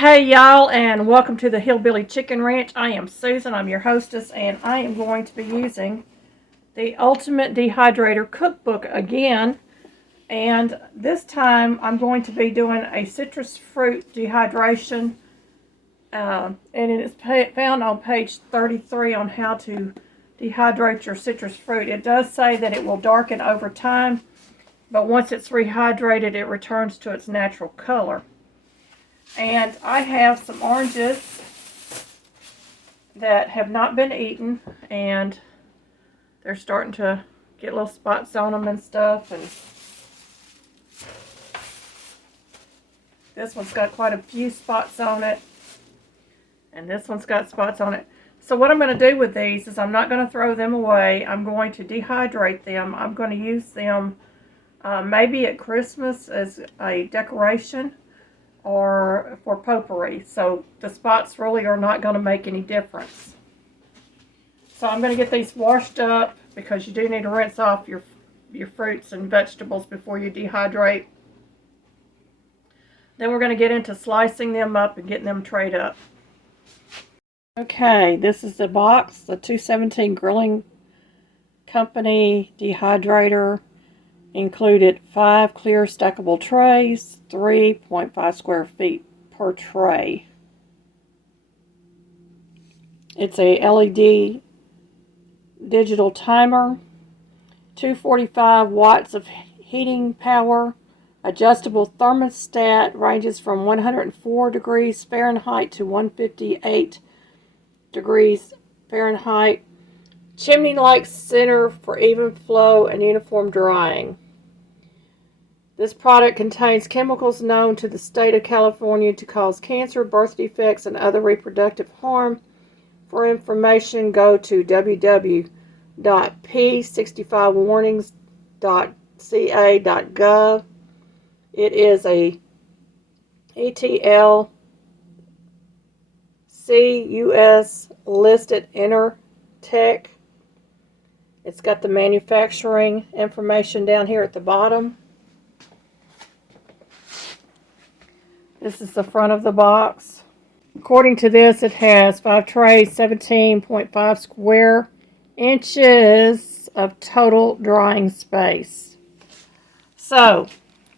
Hey y'all, and welcome to the Hillbilly Chicken Ranch. I am Susan, I'm your hostess, and I am going to be using the Ultimate Dehydrator cookbook again. And this time I'm going to be doing a citrus fruit dehydration, and it is found on page 33 on how to dehydrate your citrus fruit. It does say that it will darken over time, but once it's rehydrated, it returns to its natural color. And I have some oranges that have not been eaten, and they're starting to get little spots on them and stuff. And this one's got quite a few spots on it, and this one's got spots on it. So what I'm going to do with these is I'm not going to throw them away. I'm going to dehydrate them. I'm going to use them maybe at Christmas as a decoration, or for potpourri, so the spots really are not going to make any difference. So I'm going to get these washed up, because you do need to rinse off your fruits and vegetables before you dehydrate. Then we're going to get into slicing them up and getting them trayed up. Okay, this is the box, the 217 Grilling Company Dehydrator. Included 5 clear stackable trays, 3.5 square feet per tray. It's a LED digital timer, 245 watts of heating power, adjustable thermostat, ranges from 104 degrees Fahrenheit to 158 degrees Fahrenheit. Chimney-like center for even flow and uniform drying. This product contains chemicals known to the state of California to cause cancer, birth defects, and other reproductive harm. For information, go to www.p65warnings.ca.gov. It is a ETL CUS listed Intertech. It's got the manufacturing information down here at the bottom. This is the front of the box. According to this, it has 5 trays, 17.5 square inches of total drying space. So,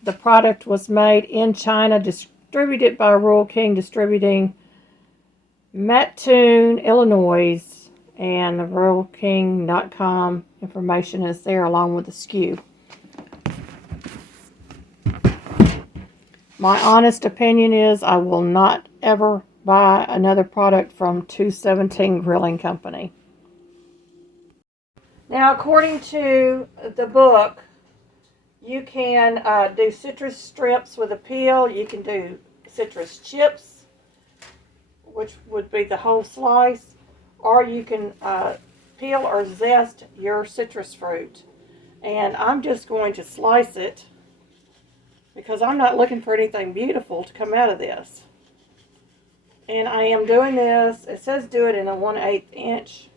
the product was made in China, distributed by Rural King Distributing, Mattoon, Illinois. And the ruralking.com information is there along with the SKU. My honest opinion is I will not ever buy another product from 217 Grilling Company. Now, according to the book, you can do citrus strips with a peel. You can do citrus chips, which would be the whole slice. Or you can peel or zest your citrus fruit. And I'm just going to slice it, because I'm not looking for anything beautiful to come out of this. And I am doing this, it says do it in a 1/8 inch.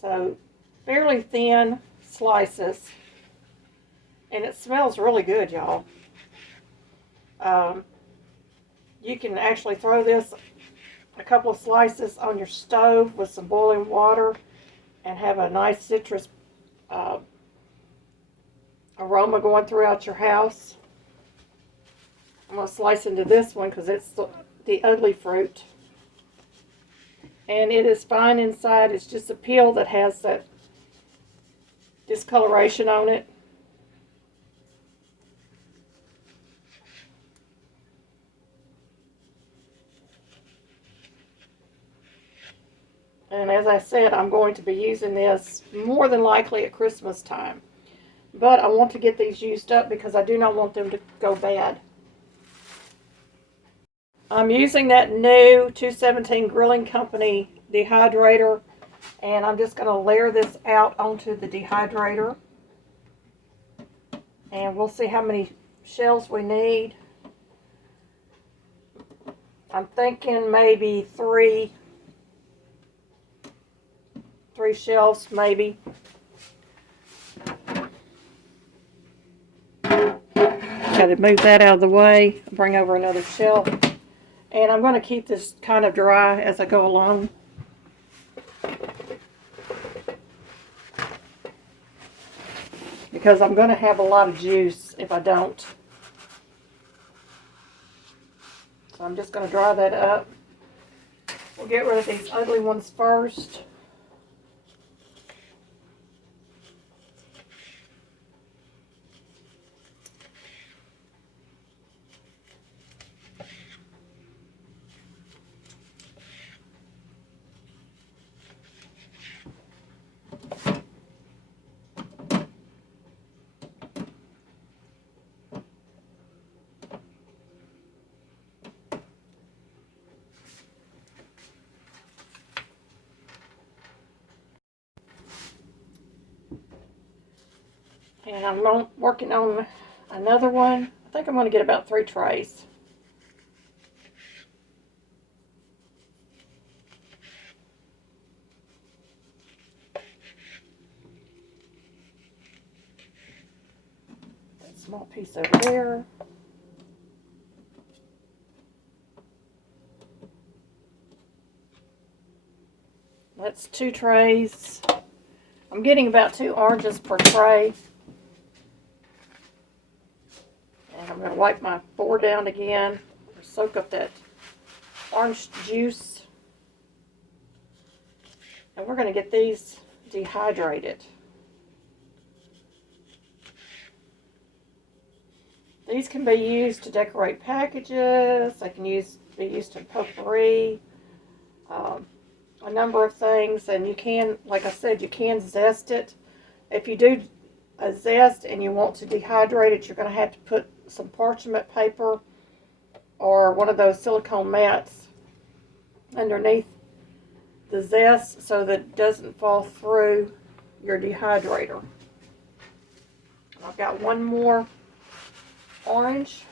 So fairly thin slices. And it smells really good, y'all. You can actually throw this a couple of slices on your stove with some boiling water and have a nice citrus aroma going throughout your house. I'm going to slice into this one because it's the ugly fruit. And it is fine inside. It's just a peel that has that discoloration on it. And as I said, I'm going to be using this more than likely at Christmas time. But I want to get these used up because I do not want them to go bad. I'm using that new 217 Grilling Company dehydrator. And I'm just going to layer this out onto the dehydrator. And we'll see how many shells we need. I'm thinking maybe three shelves, maybe. Got to move that out of the way, bring over another shelf. And I'm going to keep this kind of dry as I go along. Because I'm going to have a lot of juice if I don't. So I'm just going to dry that up. We'll get rid of these ugly ones first. And I'm working on another one. I think I'm going to get about 3 trays. That small piece over there. That's 2 trays. I'm getting about 2 oranges per tray. And I'm going to wipe my board down again. Soak up that orange juice. And we're going to get these dehydrated. These can be used to decorate packages. They can be used in potpourri. A number of things. And you can, like I said, you can zest it. If you do a zest and you want to dehydrate it, you're going to have to put some parchment paper or one of those silicone mats underneath the zest so that it doesn't fall through your dehydrator. I've got one more orange.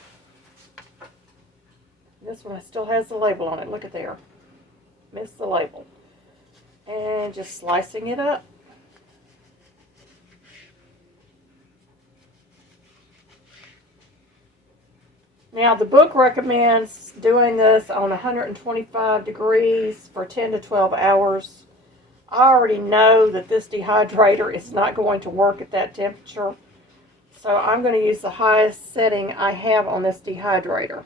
This one still has the label on it. Look at there. Missed the label. And just slicing it up. Now, the book recommends doing this on 125 degrees for 10 to 12 hours. I already know that this dehydrator is not going to work at that temperature. So I'm going to use the highest setting I have on this dehydrator.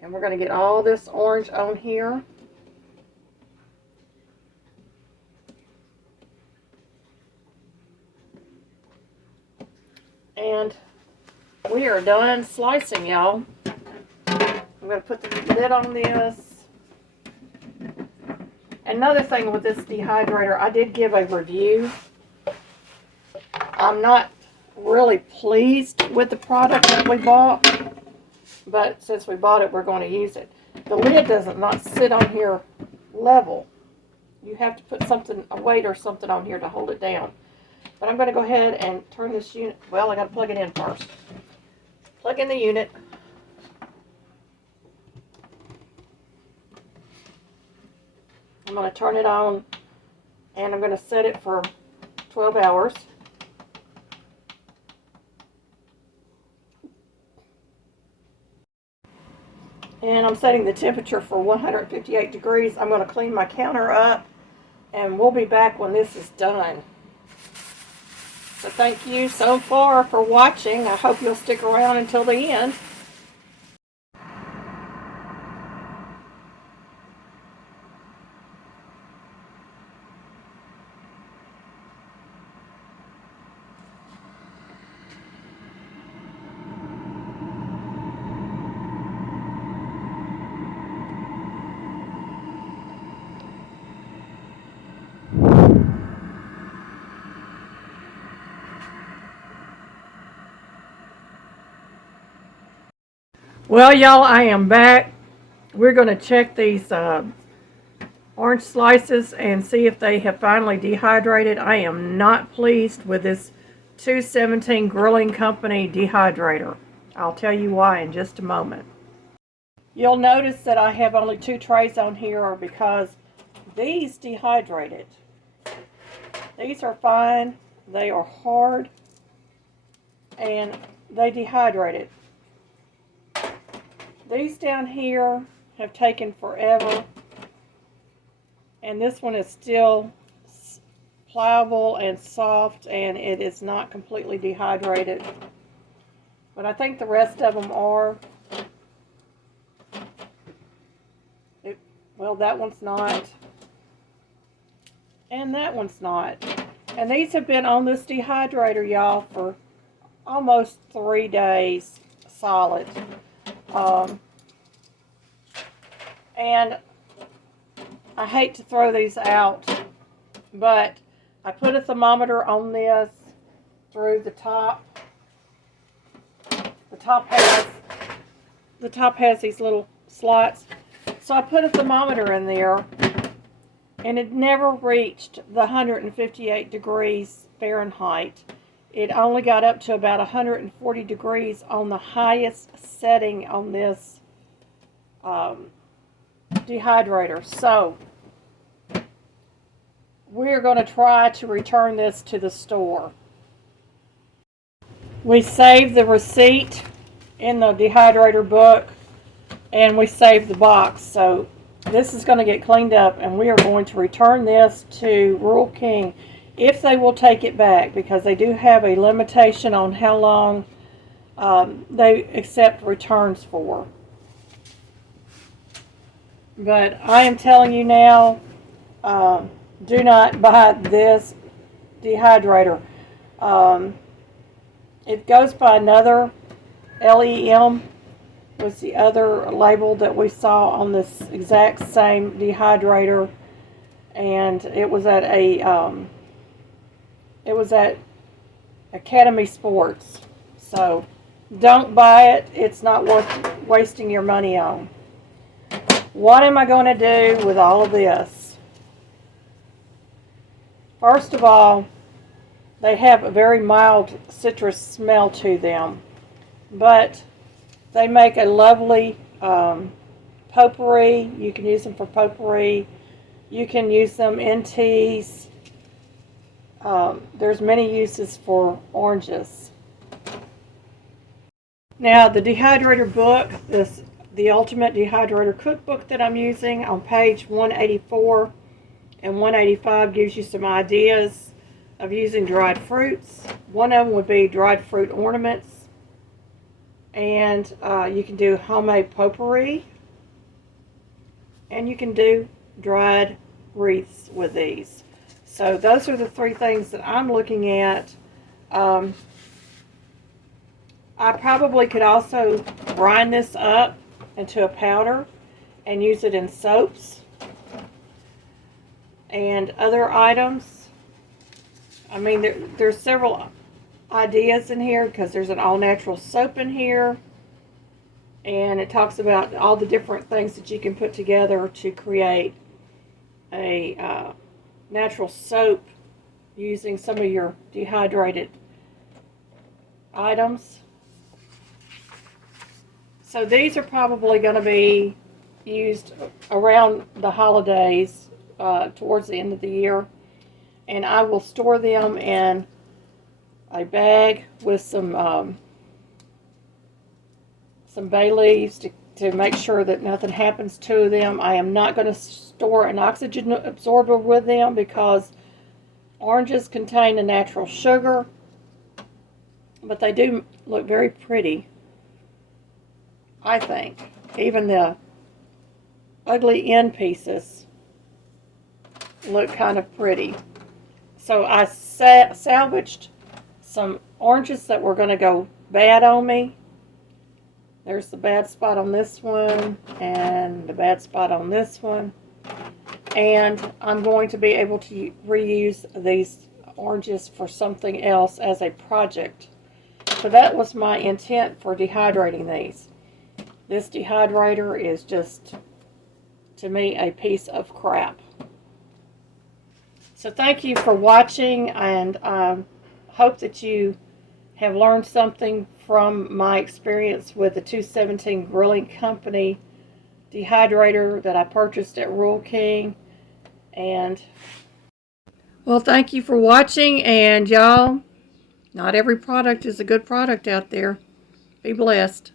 And we're going to get all this orange on here. And we are done slicing, y'all. I'm going to put the lid on this. Another thing with this dehydrator, I did give a review. I'm not really pleased with the product that we bought, but since we bought it, we're going to use it. The lid does not sit on here level. You have to put something, a weight or something on here to hold it down. But I'm going to go ahead and turn this unit. Well, I got to plug it in first. Plug in the unit. I'm going to turn it on, and I'm going to set it for 12 hours. And I'm setting the temperature for 158 degrees. I'm going to clean my counter up, and we'll be back when this is done. So thank you so far for watching. I hope you'll stick around until the end. Well, y'all, I am back. We're going to check these orange slices and see if they have finally dehydrated. I am not pleased with this 217 Grilling Company dehydrator. I'll tell you why in just a moment. You'll notice that I have only 2 trays on here because these dehydrated. These are fine. They are hard and they dehydrated. these down here have taken forever, and this one is still pliable and soft, and it is not completely dehydrated. But I think the rest of them are. Well, that one's not. And that one's not. And these have been on this dehydrator, y'all, for almost 3 days solid. And I hate to throw these out, but I put a thermometer on this through the top. The top has these little slots. So I put a thermometer in there, and it never reached the 158 degrees Fahrenheit. It only got up to about 140 degrees on the highest setting on this dehydrator. So we're going to try to return this to the store. We saved the receipt in the dehydrator book, and we saved the box. So this is going to get cleaned up, and we are going to return this to Rural King if they will take it back, because they do have a limitation on how long they accept returns for. But I am telling you now, do not buy this dehydrator. It goes by another LEM, was the other label that we saw on this exact same dehydrator, and it was at Academy Sports. So don't buy it. It's not worth wasting your money on. What am I going to do with all of this? First of all, they have a very mild citrus smell to them, but they make a lovely potpourri. You can use them for potpourri. You can use them in teas. There's many uses for oranges. Now, the dehydrator book, the Ultimate Dehydrator Cookbook that I'm using, on page 184 and 185 gives you some ideas of using dried fruits. One of them would be dried fruit ornaments. And you can do homemade potpourri, and you can do dried wreaths with these. So those are the 3 things that I'm looking at. I probably could also grind this up into a powder and use it in soaps and other items. I mean, there's several ideas in here, because there's an all-natural soap in here, and it talks about all the different things that you can put together to create a natural soap using some of your dehydrated items. So these are probably going to be used around the holidays, towards the end of the year, and I will store them in a bag with some bay leaves to make sure that nothing happens to them. I am not going to store an oxygen absorber with them, because oranges contain a natural sugar, but they do look very pretty, I think. Even the ugly end pieces look kind of pretty. So I salvaged some oranges that were going to go bad on me. There's the bad spot on this one, and the bad spot on this one. And I'm going to be able to reuse these oranges for something else as a project. So that was my intent for dehydrating these. This dehydrator is just, to me, a piece of crap. So thank you for watching, and hope that you have learned something from my experience with the 217 Grilling Company dehydrator that I purchased at Rural King. And well, thank you for watching, and y'all, not every product is a good product out there. Be blessed.